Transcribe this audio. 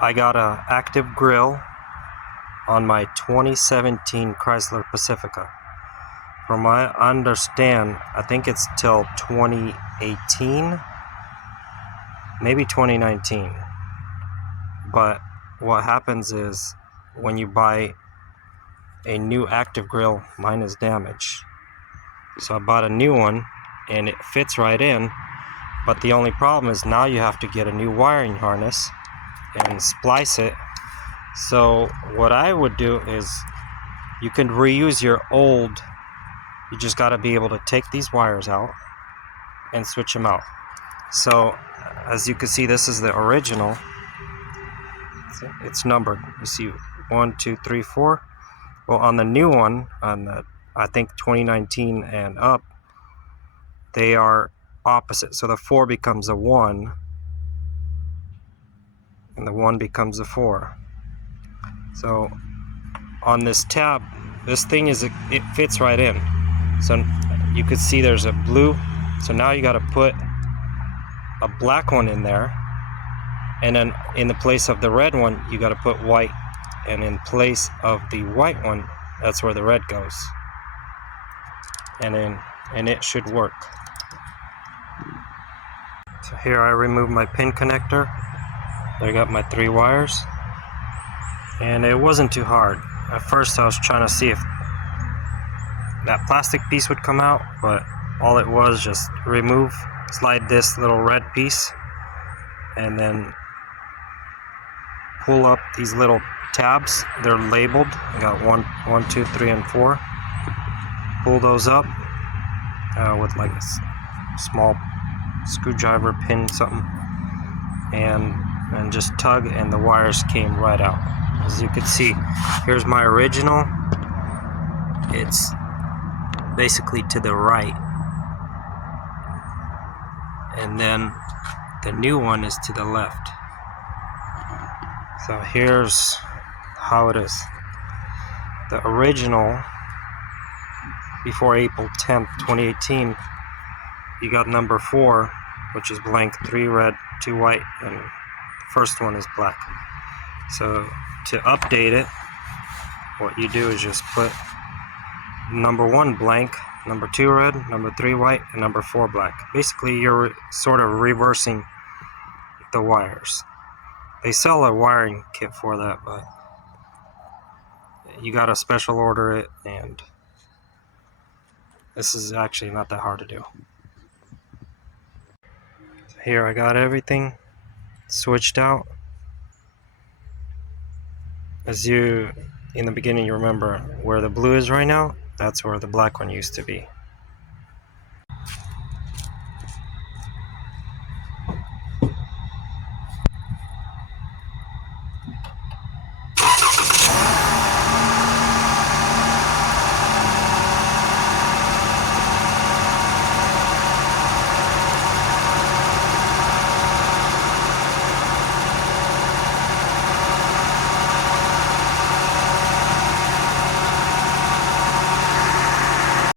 I got a active grill on my 2017 Chrysler Pacifica. From what I understand, I think it's till 2018, maybe 2019. But what happens is when you buy a new active grill, mine is damaged. So I bought a new one and it fits right in, but the only problem is now you have to get a new wiring harness and splice it. So what I would do is you can reuse your old, you just got to be able to take these wires out and switch them out. So as you can see, this is the original. It's numbered. You see 1, 2, 3, 4. Well, on the new one, on the I think 2019 and up, they are opposite. So the 4 becomes a 1 and the 1 becomes a 4. So on this tab, this thing it fits right in. So you could see there's a blue. So now you got to put a black one in there, and then in the place of the red one you got to put white, and in place of the white one, that's where the red goes, and it should work. So here I remove my pin connector. I got my 3 wires, and it wasn't too hard. At first I was trying to see if that plastic piece would come out, but all it was just slide this little red piece, and then pull up these little tabs. They're labeled. I got 1, 2, 3, and 4. Pull those up with like a small screwdriver pin, something, and just tug, and the wires came right out. As you can see, here's my original. It's basically to the right, and then the new one is to the left. So here's how it is. The original, before April 10th, 2018, you got number 4, which is blank, 3 red, 2 white, and the first one is black. So to update it, what you do is just put number 1 blank, number 2 red, number 3 white, and number 4 black. Basically, you're sort of reversing the wires. They sell a wiring kit for that, but you gotta special order it, and this is actually not that hard to do. Here I got everything switched out. As in the beginning, you remember where the blue is right now, that's where the black one used to be.